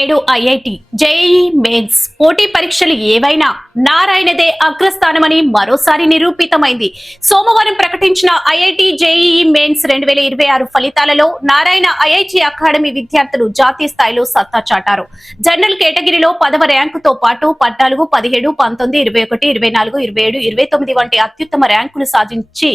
నేడు IIT JEE mains పోటీ పరీక్షలు ఏవైనా నారాయణదే అగ్రస్థానమని మరోసారి నిరూపితమైంది. సోమవారం ప్రకటించిన ఐఐటి జేఈఈ మెయిన్స్ 2026 ఫలితాలలో నారాయణ ఐఐటి అకాడమీ విద్యార్థులు జాతీయ స్థాయిలో సత్తా చాటారు. జనరల్ కేటగిరీలో 10వ ర్యాంకుతో పాటు 14, 17, 19, 21, 24, 27, 29 వంటి అత్యుత్తమ ర్యాంకులు సాధించి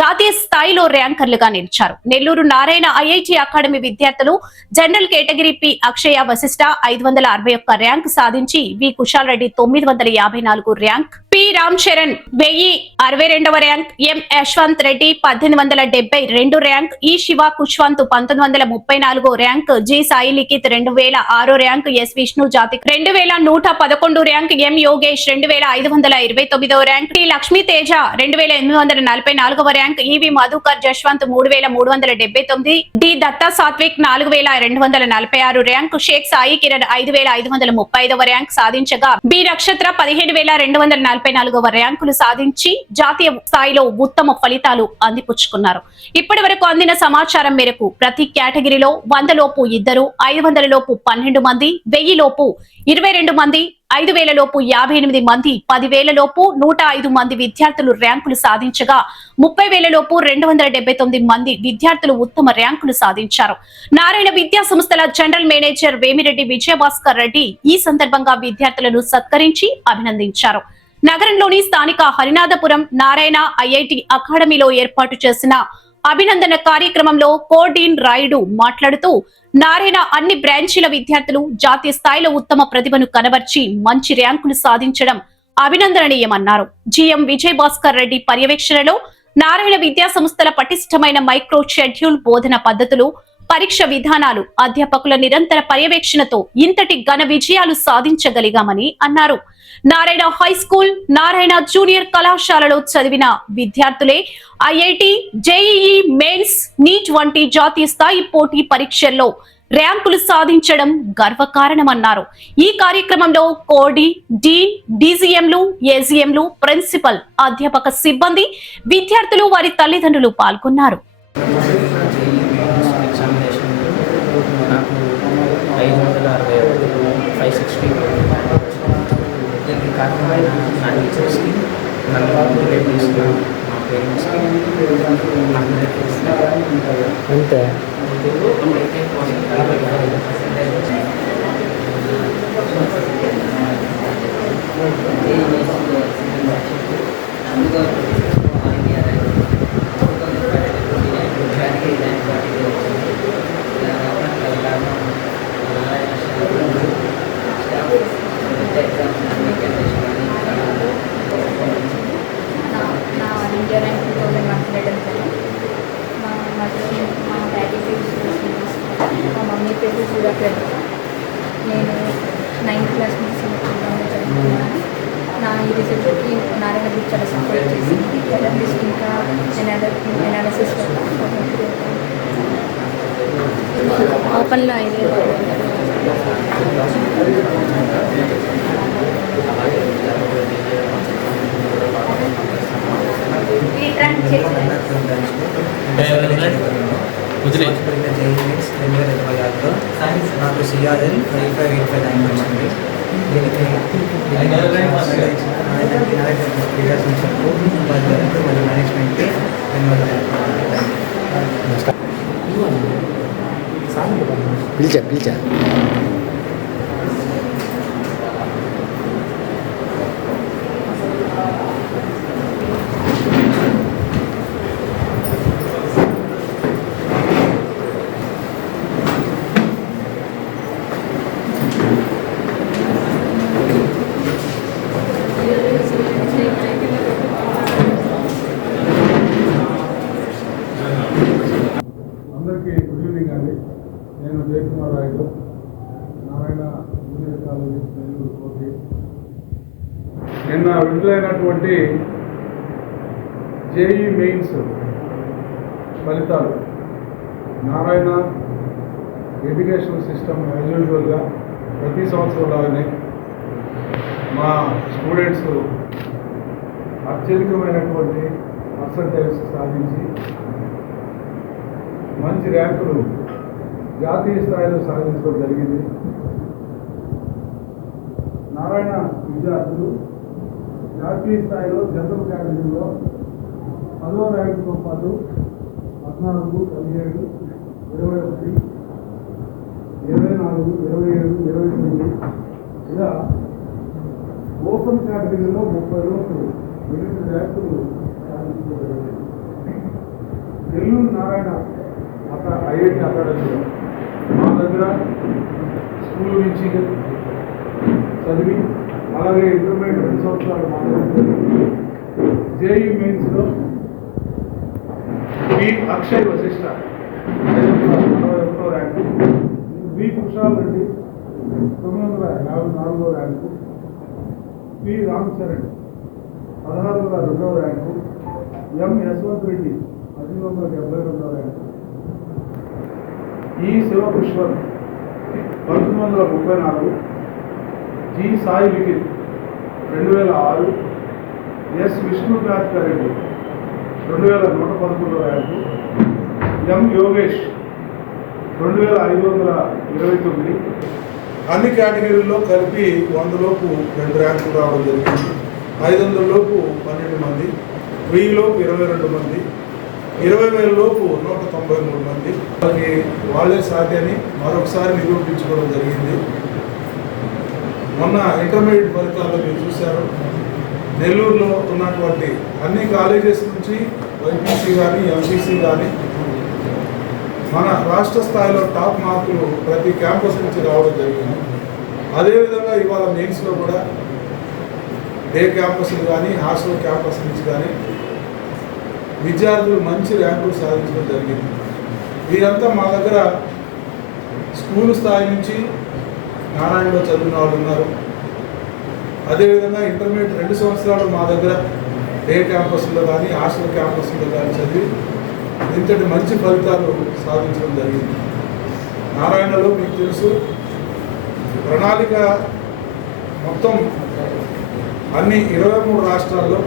జాతీయ స్థాయిలో ర్యాంకర్లుగా నిలిచారు. నెల్లూరు నారాయణ ఐఐటి అకాడమీ విద్యార్థులు general category P Akshaya Vasishta 561 rank సాధించి V Kushal Reddy 954 rank, P Ram Charan 1062వ rank, M Yashwant Reddy 1872 rank, E Shiva Kushwant 1934 rank, G Sai Likhith 2006 rank, S Vishnu జాతి 2111 rank, M Yogesh 2529 rank, T Lakshmi Teja 2844వ rank, E V Madhukar Jaswanth 3379, D Datta Satvik 4246 rank, Shaik Sai Kiran 5535వ ర్యాంక్ సాధించగా బి నక్షత్ర 17244వ ర్యాంకులు సాధించి జాతీయ స్థాయిలో ఉత్తమ ఫలితాలు అందిపుచ్చుకున్నారు. ఇప్పటి వరకు అందిన సమాచారం మేరకు ప్రతి కేటగిరీలో 100 లోపు 2, 500 లోపు 12 మంది, 1000 లోపు 22 మంది, 5000 లోపు 58 మంది, 10,000 లోపు 105 మంది విద్యార్థులు ర్యాంకులు సాధించగా 30,000 లోపు 279 మంది విద్యార్థులు ఉత్తమ ర్యాంకులు సాధించారు. నారాయణ విద్యా సంస్థల జనరల్ మేనేజర్ వేమిరెడ్డి విజయభాస్కర్ రెడ్డి ఈ సందర్భంగా విద్యార్థులను సత్కరించి అభినందించారు. నగరంలోని స్థానిక హరినాథపురం నారాయణ ఐఐటి అకాడమీలో ఏర్పాటు చేసిన అభినందన కార్యక్రమంలో కోడీన్ రాయుడు మాట్లాడుతూ నారాయణ అన్ని బ్రాంచీల విద్యార్థులు జాతీయ స్థాయిలో ఉత్తమ ప్రతిభను కనబర్చి మంచి ర్యాంకులు సాధించడం అభినందనీయమన్నారు. జిఎం విజయ్ భాస్కర్ రెడ్డి పర్యవేక్షణలో నారాయణ విద్యా సంస్థల పటిష్టమైన మైక్రో షెడ్యూల్ బోధన పద్ధతులు, పరీక్ష విధానాలు, అధ్యాపకుల నిరంతర పర్యవేక్షణతో ఇంతటి ఘన విజయాలు సాధించగలిగామని అన్నారు. Narayana high school, Narayana junior కళాశాలలో చదివిన విద్యార్థులే ఐఐటి, జేఈఈ మెయిన్స్, నీట్ వంటి జాతీయ స్థాయి పోటీ పరీక్షల్లో ర్యాంకులు సాధించడం గర్వకారణమన్నారు. ఈ కార్యక్రమంలో కోడి, డీన్, డీజీఎంలు, ఏజీఎంలు, ప్రిన్సిపల్, అధ్యాపక సిబ్బంది, విద్యార్థులు, వారి తల్లిదండ్రులు పాల్గొన్నారు. కారణమైన నా టీచర్స్కి, నన్ను మోటివేట్ చేసిన మా పేరెంట్స్కి అంతే. మా మమ్మీ పేరు సూర్యప్రద. నేను 9th క్లాస్ నుంచి చదువుతున్నాను. నా ఈ రిజల్ట్కి నారాయణ గ్రూప్ చాలా సపోర్ట్ చేసింది. జర్నలిస్ట్ ఇంకా ఎనాలిసిస్ ఓపెన్లో అయింది. నాకు సిఆర్ఎల్ 5585 ర్యాంక్ వచ్చింది. దీనికి మరియు మేనేజ్మెంట్కి పిలిచా అందరికీ గుడ్ ఈవినింగ్ అండి. నేను జయకుమార్ రాయుడు, నారాయణ జూనియర్ కాలేజీ నెల్లూరు కోటి. నిన్న విడుదలైనటువంటి జేఈఈ మెయిన్స్ ఫలితాలు నారాయణ ఎడ్యుకేషన్ సిస్టమ్ యాజ్ యూజువల్గా ప్రతి సంవత్సరం లాగానే మా స్టూడెంట్స్ అత్యధికమైనటువంటి పర్సంటేజ్ సాధించి మంచి ర్యాంకులు జాతీయ స్థాయిలో సాధించడం జరిగింది. నారాయణ విద్యార్థులు జాతీయ స్థాయిలో జనరల్ కేటగిరీలో 10వ ర్యాంకుతో పాటు 14, 17, 21, 24, 27, 29 ఇలా ఓపెన్ కేటగిరీలో 30 లోపు 8 ర్యాంకులు సాధించడం. నెల్లూరు నారాయణ ఐఐటి అకాడమీలో మా దగ్గర స్కూల్ నుంచి చదివి అలాగే ఇంటర్మీడియట్ 2 సంవత్సరాలు మా దగ్గర జేఈ మెయిన్స్లో బి అక్షయ్ వశిష్ట 541వ ర్యాంకు, బి కుషాల్ రెడ్డి 954వ ర్యాంకు, పి రామచరణ్ 1602వ ర్యాంకు, ఎం యశ్వంత్ రెడ్డి 1872వ ర్యాంకు, ఈ శివపుష్పర్ 1934, జి సాయి లిఖిత్ 2006, ఎస్ విష్ణుకాంత్ రెడ్డి 2111వ ర్యాంకు, ఎం యోగేష్ 2529. అన్ని కేటగిరీల్లో కలిపి 100 లోపు 2 ర్యాంకులు రావడం జరిగింది. 500 లోపు 12 మంది, 1000 లోపు 22 మంది, 20,000 లోపు 193 మంది. వాళ్ళకి వాళ్ళే సాధ్యని మరొకసారి నిరూపించుకోవడం జరిగింది. మొన్న ఇంటర్మీడియట్ ఫలితాల్లో మీరు చూశారు, నెల్లూరులో ఉన్నటువంటి అన్ని కాలేజెస్ నుంచి వైపీసీ కానీ ఎంపీసీ కానీ మన రాష్ట్ర స్థాయిలో టాప్ మార్కులు ప్రతి క్యాంపస్ నుంచి రావడం జరిగింది. అదేవిధంగా ఇవాళ మెయిన్స్లో కూడా డే క్యాంపస్లు కానీ హాస్టల్ క్యాంపస్ నుంచి కానీ విద్యార్థులు మంచి ర్యాంకులు సాధించడం జరిగింది. వీరంతా మా దగ్గర స్కూల్ స్థాయి నుంచి నారాయణలో చదివిన వాళ్ళు ఉన్నారు. అదేవిధంగా ఇంటర్మీడియట్ 2 సంవత్సరాలు మా దగ్గర డే క్యాంపస్లో కానీ హాస్టల్ క్యాంపస్లో కానీ చదివి ఇంతటి మంచి ఫలితాలు సాధించడం జరిగింది. నారాయణలో మీకు తెలుసు, ప్రణాళిక మొత్తం అన్ని 23 రాష్ట్రాల్లో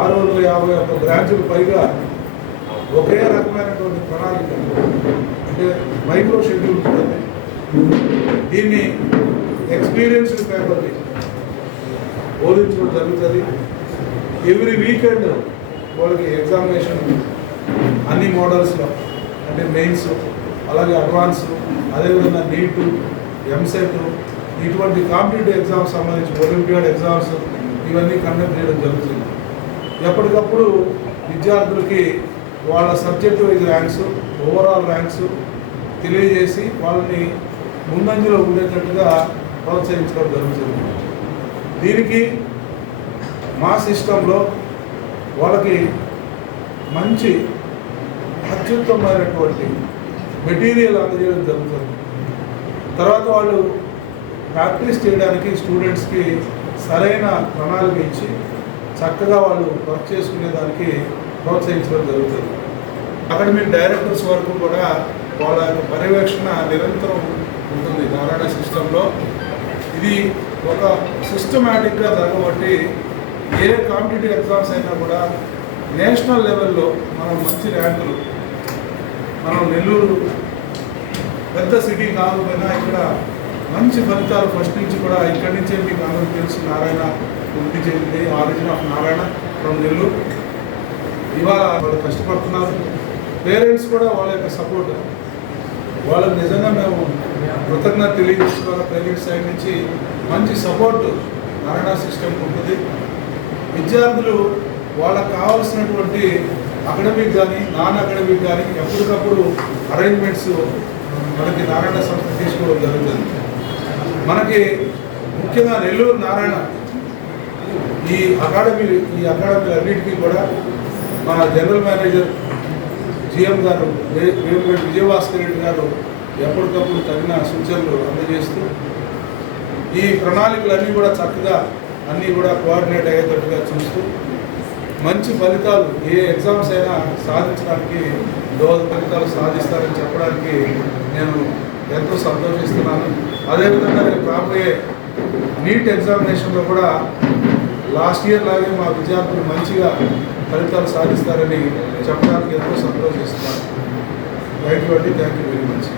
651 బ్రాంచులు పైగా ఒకే రకమైనటువంటి ప్రణాళిక అంటే మైక్రో షెడ్యూల్ ఉంటుంది. దీన్ని ఎక్స్పీరియన్స్డ్ ఫ్యాకల్టీ బోధించడం జరుగుతుంది. ఎవ్రీ వీకెండ్ వాళ్ళకి ఎగ్జామినేషన్ అన్ని మోడల్స్లో అంటే మెయిన్స్ అలాగే అడ్వాన్స్ అదేవిధంగా నీటు ఎంసెట్ ఇటువంటి కాంపిటేటివ్ ఎగ్జామ్స్ సంబంధించి ఒలింపియాడ్ ఎగ్జామ్స్ ఇవన్నీ కండక్ట్ చేయడం జరుగుతుంది. ఎప్పటికప్పుడు విద్యార్థులకి వాళ్ళ subject wise ranks overall ranks తెలియజేసి వాళ్ళని ముందంజలో ఉండేటట్టుగా ప్రోత్సహించడం జరుగుతుంది. దీనికి మా సిస్టంలో వాళ్ళకి మంచి అత్యుత్తమైనటువంటి మెటీరియల్ అందజేయడం జరుగుతుంది. తర్వాత వాళ్ళు ప్రాక్టీస్ చేయడానికి స్టూడెంట్స్కి సరైన ప్రణాళిక ఇచ్చి చక్కగా వాళ్ళు వర్క్ చేసుకునే దానికి ప్రోత్సహించడం జరుగుతుంది. అకాడమిక్ డైరెక్టర్స్ వరకు కూడా వాళ్ళ యొక్క పర్యవేక్షణ నిరంతరం ఉంటుంది నారాయణ సిస్టంలో. ఇది ఒక సిస్టమేటిక్గా జరగబట్టి ఏ కాంపిటేటివ్ ఎగ్జామ్స్ అయినా కూడా నేషనల్ లెవెల్లో మనం మంచి ర్యాంకులు, మనం నెల్లూరు పెద్ద సిటీ కాకపోయినా ఇక్కడ మంచి ఫలితాలు ఫస్ట్ నుంచి కూడా ఇక్కడి నుంచే మీకు అందరికీ తెలుసు నారాయణ వృద్ధి చెందింది. Origin of Narayana from Nellore. ఇవాళ వాళ్ళు కష్టపడుతున్నారు. పేరెంట్స్ కూడా వాళ్ళ యొక్క సపోర్ట్, వాళ్ళకి నిజంగా మేము కృతజ్ఞత తెలియజేసుకోవాలి. పేరెంట్స్ సైడ్ నుంచి మంచి సపోర్ట్ నారాయణ సిస్టమ్కి ఉంటుంది. విద్యార్థులు వాళ్ళకు కావాల్సినటువంటి అకాడమిక్ కానీ నాన్ అకాడమిక్ కానీ ఎప్పటికప్పుడు అరేంజ్మెంట్స్ మనకి నారాయణ సంస్థ తీసుకోవడం జరుగుతుంది. మనకి ముఖ్యంగా నెల్లూరు నారాయణ ఈ అకాడమీలు అన్నిటికీ కూడా మన జనరల్ మేనేజర్ జిఎం గారు విజయభాస్కర్ రెడ్డి గారు ఎప్పటికప్పుడు తగిన సూచనలు అందజేస్తూ ఈ ప్రణాళికలన్నీ కూడా చక్కగా అన్నీ కూడా కోఆర్డినేట్ అయ్యేటట్టుగా చూస్తూ మంచి ఫలితాలు ఏ ఎగ్జామ్స్ అయినా సాధించడానికి దోహద ఫలితాలు సాధిస్తారని చెప్పడానికి నేను ఎంతో సంతోషిస్తున్నాను. అదేవిధంగా రేపు రాబోయే నీట్ ఎగ్జామినేషన్లో కూడా లాస్ట్ ఇయర్ లాగే మా విద్యార్థులు మంచిగా ఫలితాలు సాధిస్తారని చెప్పడానికి ఎంతో సంతోషిస్తున్నాను. థ్యాంక్ యూ అండి. Thank you very much.